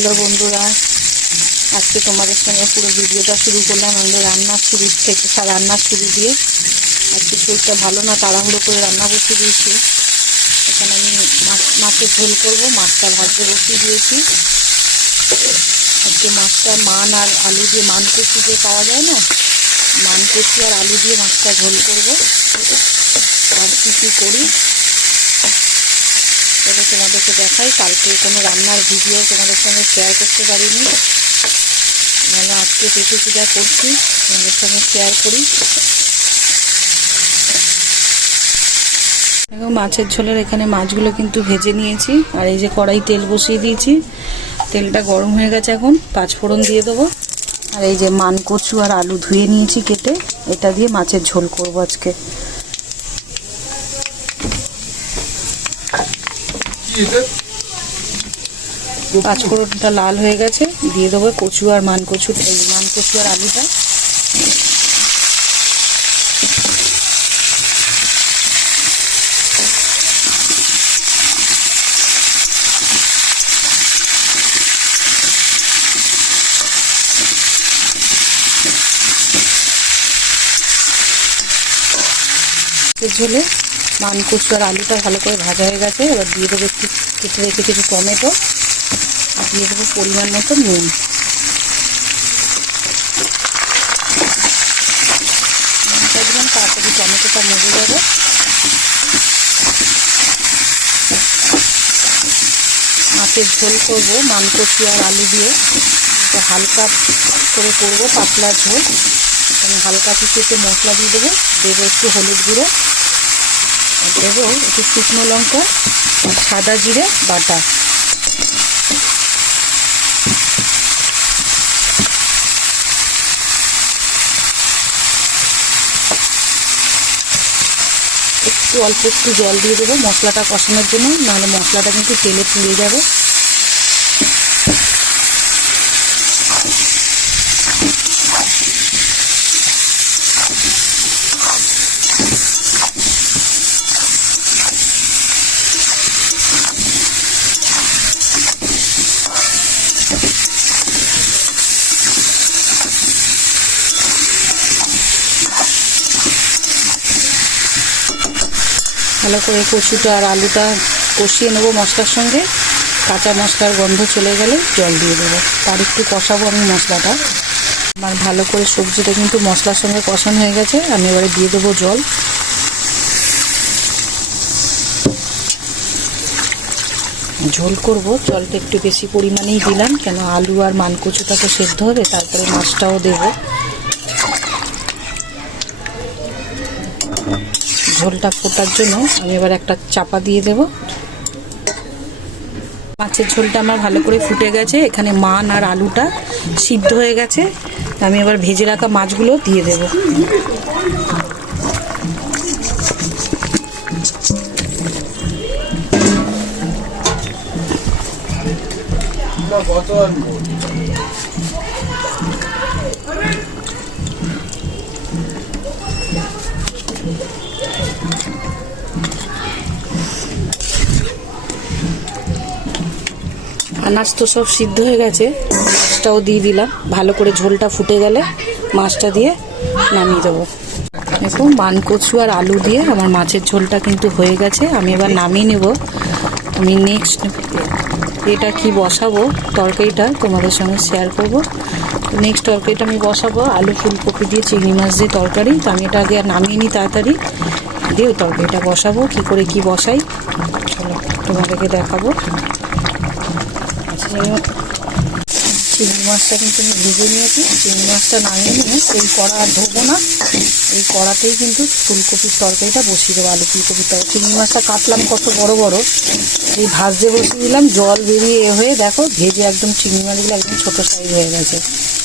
Hello বন্ধুরা, আজকে তোমাদের সঙ্গে পুরো ভিডিওটা শুরু করলাম আমাদের রান্নার শুরু থেকে। রান্নার শুরু দিয়ে আজকে শরীরটা ভালো না, তাড়াহুড়ো করে রান্না বসিয়ে দিয়েছি। এখানে আমি মাছের ঝোল করব, মাছটা ভাজতে বসিয়ে দিয়েছি। আজকে মাছটা মান আর আলু দিয়ে, মানকচু যে পাওয়া যায় না, মানকচু আর আলু দিয়ে মাছটা ঝোল করব। আর কী করি সেটা তোমাদেরকে দেখাই। কালকে কোনো রান্নার ভিডিও তোমাদের সঙ্গে শেয়ার করতে পারিনি, ভালো আজকে পেটে পূজা করছি, তোমাদের সঙ্গে শেয়ার করি। দেখো মাছের ঝোলের এখানে মাছগুলো কিন্তু ভেজে নিয়েছি। আর এই যে কড়াই তেল বসিয়ে দিয়েছি, তেলটা গরম হয়ে গেছে। এখন পাঁচফোড়ন দিয়ে দেবো। আর এই যে মানকচু আর আলু ধুয়ে নিয়েছি কেটে, এটা দিয়ে মাছের ঝোল করব আজকে। পাঁচফোড়নটা লাল হয়ে গেছে, দিয়ে দেবো কচু আর মানকচু, এই মানকচু আর আলুটা। ঝোলে মানকচু আর আলুটা ভালো করে ভাজা হয়ে গেছে। এবার দিয়ে দেবো একটু কেটে রেখেছি একটু টমেটো, আর দিয়ে দেবো পরিমাণ মতো নুন। দিলাম, তাড়াতাড়ি টমেটোটা মজে যাবে। মাছের ঝোল করবো মানকচু আর আলু দিয়ে, এটা হালকা করে করবো, পাতলা ঝোল। আমি হালকা কিছু মশলা দিয়ে দেবো, দেবো একটু হলুদ গুঁড়ো, আর দেবো একটু শুকনো লঙ্কা আর সাদা জিরে বাটা। অল্প একটু জল দিয়ে দেবো মশলাটা কষানোর জন্য, নাহলে মশলাটা কিন্তু তেলে পুড়ে যাবে। ভালো করে কচুটা আর আলুটা কষিয়ে নেবো মশলার সঙ্গে। কাঁচা মশলার গন্ধ চলে গেলে জল দিয়ে দেবো, তার একটু কষাবো আমি মশলাটা। আমার ভালো করে সবজিটা কিন্তু মশলার সঙ্গে কষানো হয়ে গেছে, আমি এবারে দিয়ে দেবো জল। ঝোল করব, জলটা একটু বেশি পরিমাণেই দিলাম, কেন আলু আর মানকচুটা তো সেদ্ধ হবে, তারপরে মাছটাও দেবো। ঝোলটা ফোটার জন্য আমি এবার একটা চাপা দিয়ে দেব। মাছের ঝোলটা আমার ভালো করে ফুটে গেছে, এখানে মান আর আলুটা সিদ্ধ হয়ে গেছে। আমি এবার ভেজে রাখা মাছগুলো দিয়ে দেব। আনাজ তো সব সিদ্ধ হয়ে গেছে, মাছটাও দিয়ে দিলাম। ভালো করে ঝোলটা ফুটে গেলে মাছটা দিয়ে নামিয়ে দেবো। দেখুন মানকচু আর আলু দিয়ে আমার মাছের ঝোলটা কিন্তু হয়ে গেছে, আমি এবার নামিয়ে নেব। আমি নেক্সট এটা কি বসাবো, তরকারিটা তোমাদের সঙ্গে শেয়ার করব। নেক্সট তরকারিটা আমি বসাবো আলু ফুলকপি দিয়ে চিংড়ি মাছ দিয়ে তরকারি। তো আমি এটা আগে আর নামিয়ে নিই তাড়াতাড়ি, দিয়ে তরকারিটা বসাবো। কি করে কি বসাই চলো তোমাদেরকে দেখাবো। চিংড়ি মাছটা কিন্তু আমি ভেজে নিয়েছি, চিংড়ি মাছটা নামিয়ে নিয়ে এই কড়া আর ধোবো না, এই কড়াতেই কিন্তু ফুলকপির তরকারিটা বসিয়ে দেবো, আলু ফুলকপির তরকারি। চিংড়ি মাছটা কাটলাম কত বড় বড়, এই ভাজতে বসিয়ে দিলাম, জল বেরিয়ে হয়ে দেখো ভেজে একদম চিংড়ি মাছগুলো একদম ছোটো সাইজ হয়ে গেছে।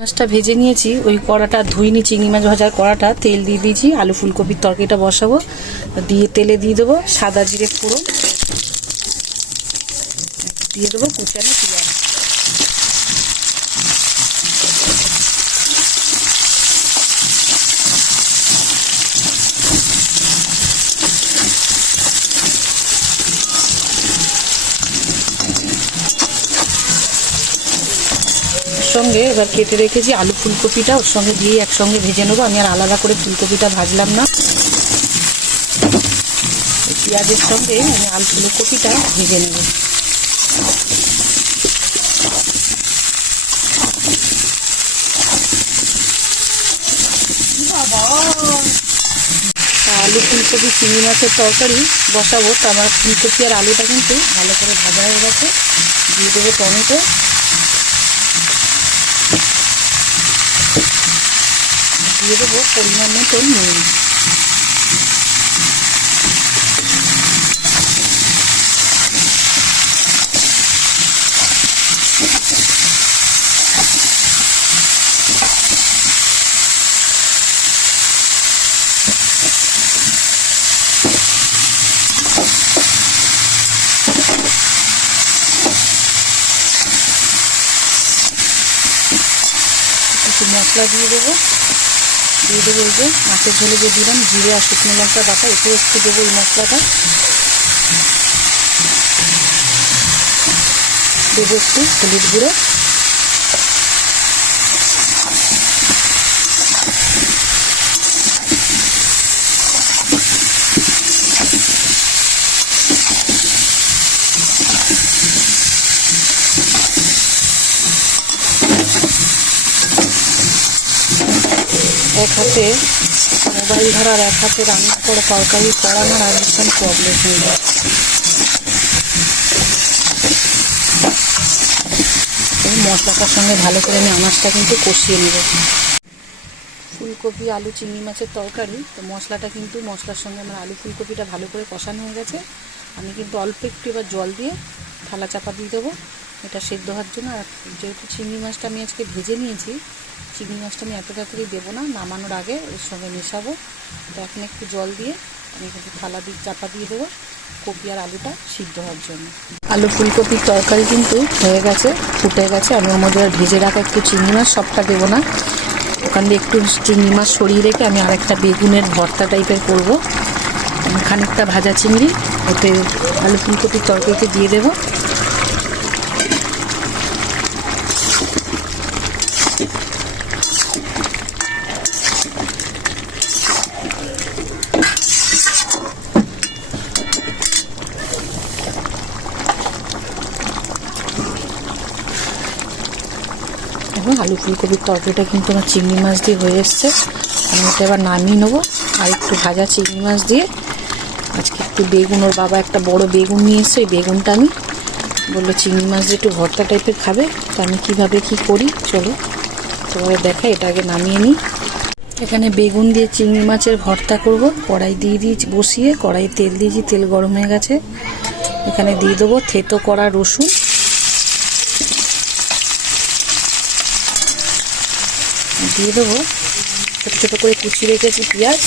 মাছটা ভেজে নিয়েছি, ওই কড়াটা ধুইনি, চিংড়ি মাছ ভাজার কড়াটা তেল দিয়ে দিয়েছি, আলু ফুলকপির তরকারিটা বসাবো। দিয়ে তেলে দিয়ে দেবো সাদা জিরে ফোড়ন, দিয়ে দেবো কুচানো পেঁয়াজ। সঙ্গে এবার কেটে রেখেছি আলু ফুলকপিটা ওর সঙ্গে দিয়ে একসঙ্গে ভেজে নেবো। আমি আর আলাদা করে ফুলকপিটা ভাজলাম না, পেঁয়াজের সঙ্গে আমি আলু ফুলকপিটা ভেজে নেব। আলু ফুলকপি চিংড়ি মাছের তরকারি বসাবো, তো আমার ফুলকপি আর আলুটা কিন্তু ভালো করে ভাজা হয়ে গেছে। দিয়ে দেবো টমেটো, দিয়ে দেবো পরিমাণ মতো নুন। একটু মশলা দিয়ে দেবো এই যে মাছের ঝোলে যে দিলাম জিরে আর শুকনো লঙ্কা বাটা, এতেও একটু দেবো এই মশলাটা। দেবো একটু হলুদ গুঁড়ো, এক হাতে মোবাইল ধরার এক হাতে রান্না করে তরকারি করানোর আর ভীষণ প্রবলেম হয়ে যায়। মশলাটার সঙ্গে ভালো করে আমি আনাজটা কিন্তু কষিয়ে নেব। ফুলকপি আলু চিংড়ি মাছের তরকারি, তো মশলাটা কিন্তু মশলার সঙ্গে আমার আলু ফুলকপিটা ভালো করে কষানো হয়ে গেছে। আমি কিন্তু অল্প একটু এবার জল দিয়ে থালা চাপা দিয়ে দেবো এটা সেদ্ধ হওয়ার জন্য। আর যেহেতু চিংড়ি মাছটা আমি আজকে ভেজে নিয়েছি, চিংড়ি মাছটা আমি এত তাড়াতাড়ি দেবো না, নামানোর আগে এর সঙ্গে মেশাবো। তো এখন একটু জল দিয়ে আমি কিন্তু থালা দিয়ে চাপা দিয়ে দেবো কপি আর আলুটা সিদ্ধ হওয়ার জন্য। আলু ফুলকপির তরকারি কিন্তু হয়ে গেছে, ফুটে গেছে। আমি ওর মধ্যে ভেজে রাখা একটু চিংড়ি মাছ, সবটা দেবো না, ওখান দিয়ে একটু চিংড়ি মাছ সরিয়ে রেখে আমি আরেকটা বেগুনের ভর্তা টাইপের করবো। খানিকটা ভাজা চিংড়ি ওতে আলু ফুলকপির তরকারিতে দিয়ে দেবো। আলু ফুলকপির তরকারিটা কিন্তু আমার চিংড়ি মাছ দিয়ে হয়ে এসছে। আমি এটা এবার নামিয়ে নেবো আর একটু ভাজা চিংড়ি মাছ দিয়ে। আজকে একটু বেগুন, ওর বাবা একটা বড় বেগুন নিয়ে এসছে, ওই বেগুনটা আমি বললো চিংড়ি মাছ দিয়ে একটু ভর্তা টাইপের খাবে। তো আমি কীভাবে কী করি চলো তোমাদের দেখাই। এটা আগে নামিয়ে নিই। এখানে বেগুন দিয়ে চিংড়ি মাছের ভর্তা করব। কড়াই দিয়ে দিয়েছি বসিয়ে, কড়াই তেল দিয়েছি, তেল গরম হয়ে গেছে। এখানে দিয়ে দেবো থেতো করা রসুন, দিয়ে দেবো ছোটো ছোটো করে কুচি রেখেছি পেঁয়াজ,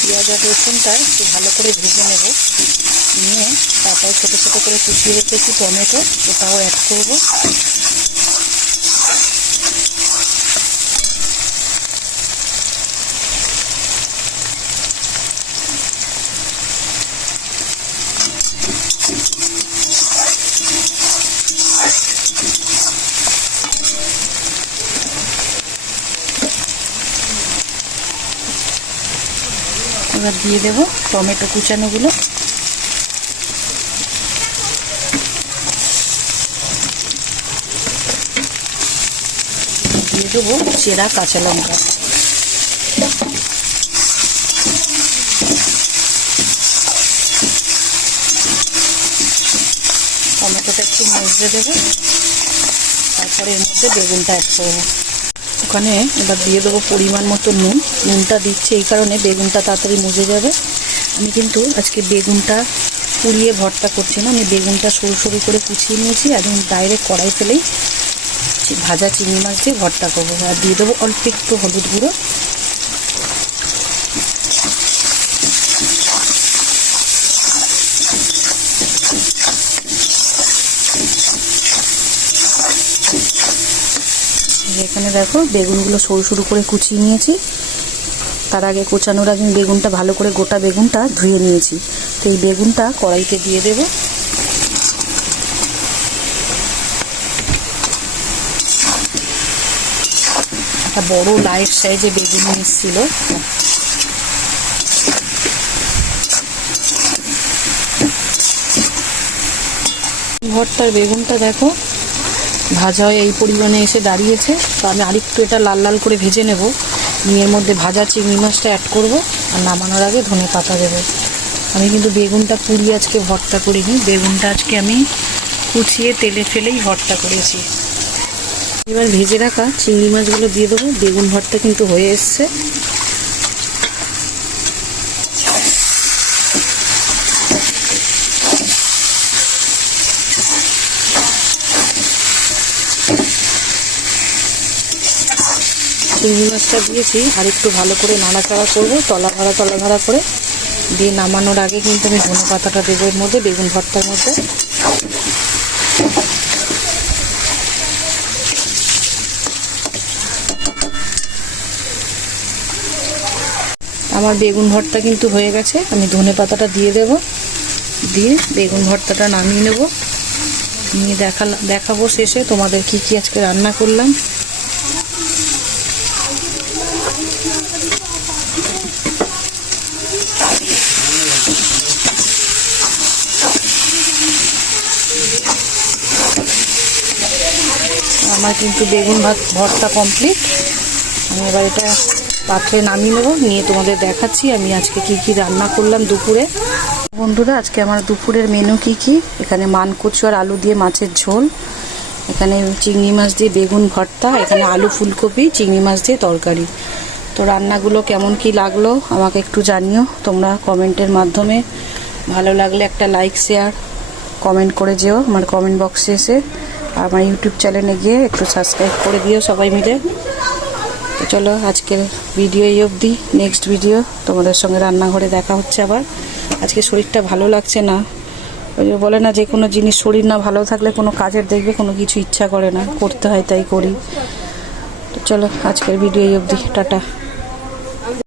পেঁয়াজ আর রসুনটা একটু ভালো করে ভেজে নেব। নিয়ে তারপরে ছোটো ছোটো করে কুচিয়ে রেখেছি টমেটো, ওটাও অ্যাড করব। এবার দিয়ে দেবো টমেটো কুচানোগুলো, দিয়ে দেবো চেরা কাঁচা লঙ্কা, টমেটোটা একটু মজে দেবো। তারপরে এর মধ্যে বেগুনটা অ্যাড করবো। ওখানে এবার দিয়ে দেবো পরিমাণ মতো নুন। নুনটা দিচ্ছে এই কারণে বেগুনটা তাড়াতাড়ি মজে যাবে। আমি কিন্তু আজকে বেগুনটা পুড়িয়ে ভর্তা করছি না, আমি বেগুনটা সরু সরু করে কুচিয়ে নিয়েছি। একদম ডাইরেক্ট কড়াই ফেলেই ভাজা চিংড়ি মাছ দিয়ে ভর্তা করবো। আর দিয়ে দেবো অল্প একটু হলুদ গুঁড়ো, এখানে দেখো বেগুনগুলো সরু সরু করে কুচিয়ে নিয়েছি। তার আগে কোচানোর আগে বেগুনটা ভালো করে গোটা বেগুনটা ধুয়ে নিয়েছি। তো এই বেগুনটা কড়াইতে দিয়ে দেব। একটা বড় লাইট সাইজে বেগুন এসেছিল। ভর্তার বেগুনটা দেখো ভাজা হয়ে এই পরিমাণে এসে দাঁড়িয়েছে। তো আমি আরেকটু এটা লাল লাল করে ভেজে নেব, নিয়ে এর মধ্যে ভাজা চিংড়ি মাছটা অ্যাড করব আর নামানোর আগে ধনে পাতা দেবো। আমি কিন্তু বেগুনটা পুড়িয়ে আজকে ভর্তা করিনি, বেগুনটা আজকে আমি কুচিয়ে তেলে ফেলেই ভর্তা করেছি। এবার ভেজে রাখা চিংড়ি মাছগুলো দিয়ে দেবো। বেগুন ভর্তা কিন্তু হয়ে এসছে। চিংড়ি মাছটা দিয়েছি, আর একটু ভালো করে নাড়াচাড়া করবো, তলা ভাড়া করে দিয়ে নামানোর আগে কিন্তু আমি ধনে পাতাটা দেবো এর মধ্যে, বেগুন ভর্তার মধ্যে। আমার বেগুন ভর্তা কিন্তু হয়ে গেছে। আমি ধনে পাতাটা দিয়ে দেব, দিয়ে বেগুন ভর্তাটা নামিয়ে নেব, নিয়ে দেখাবো শেষে তোমাদের কি কি আজকে রান্না করলাম। আমার কিন্তু বেগুন ভর্তা কমপ্লিট। আমি এবার এটা পাত্রে নামিয়ে নেবো, নিয়ে তোমাদের দেখাচ্ছি আমি আজকে কি কি রান্না করলাম দুপুরে। বন্ধুরা আজকে আমার দুপুরের মেনু কি কি, এখানে মানকচু আর আলু দিয়ে মাছের ঝোল, এখানে চিংড়ি মাছ দিয়ে বেগুন ভর্তা, এখানে আলু ফুলকপি চিংড়ি মাছ দিয়ে তরকারি। তো রান্নাগুলো কেমন কি লাগলো আমাকে একটু জানিও তোমরা কমেন্টের মাধ্যমে। ভালো লাগলে একটা লাইক শেয়ার কমেন্ট করে যেও আমার কমেন্ট বক্সে এসে। আর আমার ইউটিউব চ্যানেলে গিয়ে একটু সাবস্ক্রাইব করে দিও সবাই মিলে। তো চলো আজকের ভিডিও এই অবধি, নেক্সট ভিডিও তোমাদের সঙ্গে রান্নাঘরে দেখা হচ্ছে আবার। আজকে শরীরটা ভালো লাগছে না, ওই যে বলে না যে কোনো জিনিস শরীর না ভালো থাকলে কোনো কাজের দেখবে কোনো কিছু ইচ্ছা করে না, করতে হয় তাই করি। তো চলো আজকের ভিডিও এই অবধি, টাটা।